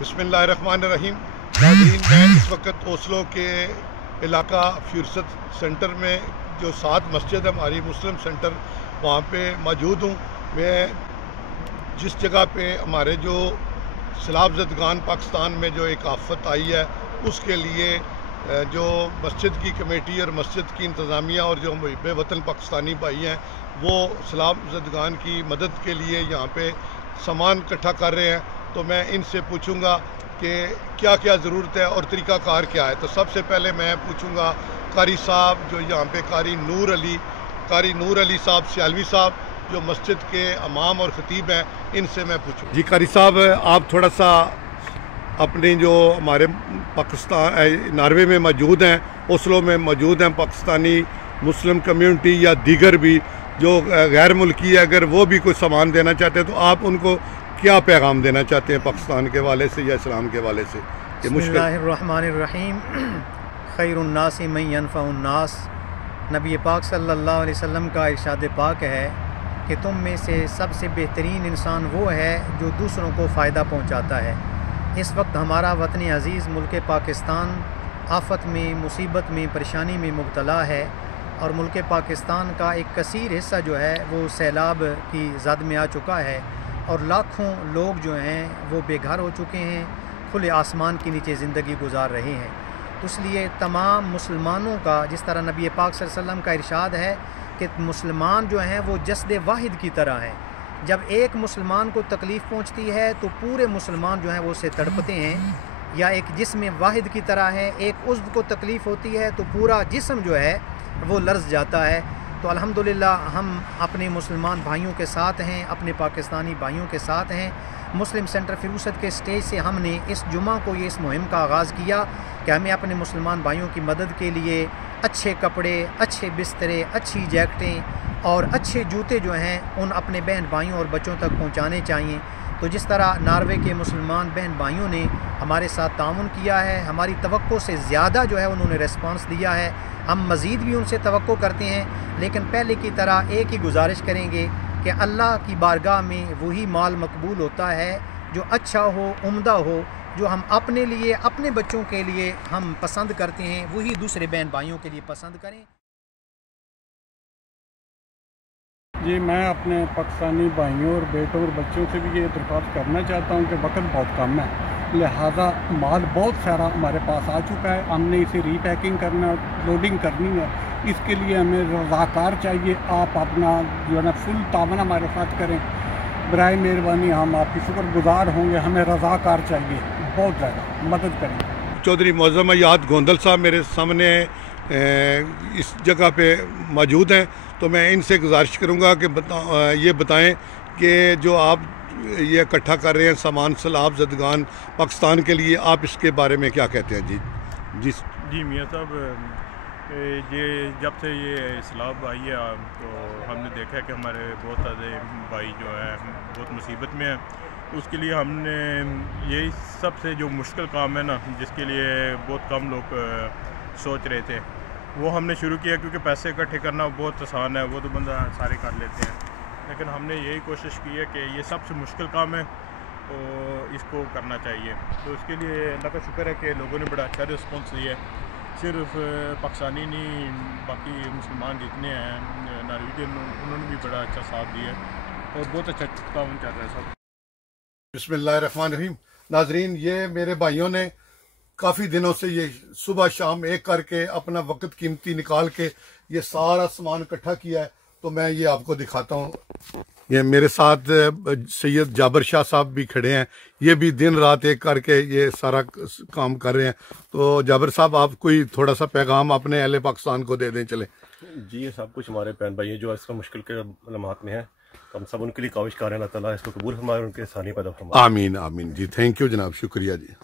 बिस्मिल्लाहिर्रहमानिर्रहीम। नाज़रीन, मैं इस वक्त ओस्लो के इलाका फुर्सत सेंटर में जो 7 मस्जिद है हमारी मुस्लिम सेंटर, वहाँ पे मौजूद हूँ। मैं जिस जगह पे हमारे जो सैलाब ज़दगान पाकिस्तान में जो एक आफत आई है, उसके लिए जो मस्जिद की कमेटी और मस्जिद की इंतज़ामिया और जो मुहिब वतन पाकिस्तानी भाई हैं, वो सैलाब ज़दगान की मदद के लिए यहाँ पे सामान इकट्ठा कर रहे हैं। तो मैं इनसे पूछूंगा कि क्या क्या ज़रूरत है और तरीक़ाकार क्या है। तो सबसे पहले मैं पूछूंगा कारी साहब, जो यहाँ पे कारी नूर अली साहब सियालवी साहब, जो मस्जिद के इमाम और ख़तीब हैं, इनसे मैं पूछूँ। जी कारी साहब, आप थोड़ा सा अपने जो हमारे पाकिस्तान नॉर्वे में मौजूद हैं, ओस्लो में मौजूद हैं पाकिस्तानी मुस्लिम कम्यूनिटी या दीगर भी जो गैर मुल्की है, अगर वो भी कोई सामान देना चाहते हैं तो आप उनको क्या पैगाम देना चाहते हैं पाकिस्तान के वाले से या इस्लाम के वाले से? बिस्मिल्लाहिर्रहमानिर्रहीम। खैरुन्नास मन यनफ़उन्नास। नबी पाक सल्लल्लाहु अलैहि वसल्लम का इरशाद पाक है कि तुम में से सबसे बेहतरीन इंसान वो है जो दूसरों को फ़ायदा पहुंचाता है। इस वक्त हमारा वतन अज़ीज़ मुल्क पाकिस्तान आफत में, मुसीबत में, परेशानी में मुब्तला है और मुल्क पाकिस्तान का एक कसीर हिस्सा जो है वो सैलाब की ज़द में आ चुका है और लाखों लोग जो हैं वो बेघर हो चुके हैं, खुले आसमान के नीचे ज़िंदगी गुजार रहे हैं। तो इसलिए तमाम मुसलमानों का, जिस तरह नबी पाक सल्लल्लाहु अलैहि वसल्लम का इरशाद है कि मुसलमान जो हैं वो जस्द वाहिद की तरह हैं। जब एक मुसलमान को तकलीफ़ पहुँचती है तो पूरे मुसलमान जो हैं वो उससे तड़पते हैं, या एक जिस्म वाहिद की तरह है, एक उज़्व को तकलीफ़ होती है तो पूरा जिस्म जो है वो लर्ज़ जाता है। तो अल्हम्दुलिल्लाह हम अपने मुसलमान भाइयों के साथ हैं, अपने पाकिस्तानी भाइयों के साथ हैं। मुस्लिम सेंटर फुर्सत के स्टेज से हमने इस जुमा को ये इस मुहिम का आगाज़ किया कि हमें अपने मुसलमान भाइयों की मदद के लिए अच्छे कपड़े, अच्छे बिस्तरे, अच्छी जैकेटें और अच्छे जूते जो हैं उन अपने बहन भाइयों और बच्चों तक पहुँचाने चाहिए। तो जिस तरह नॉर्वे के मुसलमान बहन भाइयों ने हमारे साथ ताउन किया है, हमारी तवक्को से ज़्यादा जो है उन्होंने रिस्पांस दिया है, हम मज़ीद भी उनसे तवक्को करते हैं। लेकिन पहले की तरह एक ही गुजारिश करेंगे कि अल्लाह की बारगाह में वही माल मकबूल होता है जो अच्छा हो, उम्दा हो, जो हम अपने लिए, अपने बच्चों के लिए हम पसंद करते हैं, वही दूसरे बहन भाइयों के लिए पसंद करें। जी, मैं अपने पाकिस्तानी भाइयों और बेटों और बच्चों से भी ये दरख्वास्त करना चाहता हूँ कि वक्त बहुत कम है, लिहाजा माल बहुत सारा हमारे पास आ चुका है। हमने इसे रीपैकिंग करना, लोडिंग करनी है, इसके लिए हमें रज़ाकार चाहिए। आप अपना जो है ना फुल तावन हमारे साथ करें, बराए मेहरबानी हम आपकी शुक्रगुजार होंगे। हमें रज़ाकार चाहिए, बहुत ज़्यादा मदद करें। चौधरी मौज़म याद गोंदल साहब मेरे सामने इस जगह पे मौजूद हैं, तो मैं इनसे गुजारिश करूंगा कि ये बताएं कि जो आप ये इकट्ठा कर रहे हैं सामान सैलाब ज़दगान पाकिस्तान के लिए, आप इसके बारे में क्या कहते हैं? जी मियाँ साहब, ये जब से ये सैलाब आई है तो हमने देखा है कि हमारे बहुत सारे भाई जो है बहुत मुसीबत में है। उसके लिए हमने यही सबसे जो मुश्किल काम है ना, जिसके लिए बहुत कम लोग सोच रहे थे, वो हमने शुरू किया। क्योंकि पैसे इकट्ठे करना बहुत आसान है, वो तो बंदा सारे कर लेते हैं, लेकिन हमने यही कोशिश की है कि ये सबसे मुश्किल काम है तो इसको करना चाहिए। तो उसके लिए अल्लाह का शुक्र है कि लोगों ने बड़ा अच्छा रिस्पॉन्स दिया है। सिर्फ पाकिस्तानी नहीं, बाकी मुसलमान जितने हैं नॉर्वेजियन, उन्होंने भी बड़ा अच्छा साथ दिया और बहुत अच्छा ताउन चल रहा है सब। बिस्मिल्लाहिर्रहमानिर्रहीम। नाजरीन, ये मेरे भाइयों ने काफ़ी दिनों से ये सुबह शाम एक करके अपना वक्त कीमती निकाल के ये सारा सामान इकट्ठा किया है। तो मैं ये आपको दिखाता हूँ। ये मेरे साथ सैयद जाबर शाह साहब भी खड़े हैं, ये भी दिन रात एक करके ये सारा काम कर रहे हैं। तो जाबर साहब, आप कोई थोड़ा सा पैगाम अपने अहले पाकिस्तान को दे दें। चले जी, ये सब कुछ हमारे बहन भाई जो इसका मुश्किल के लम्हात में है, तो हम सब उनके लिए काविश कर रहे हैं। अल्लाह ताला इसको कबूल फरमाए, उनके सानी पैदा फरमाए। आमीन आमीन जी। थैंक यू जनाब, शुक्रिया जी।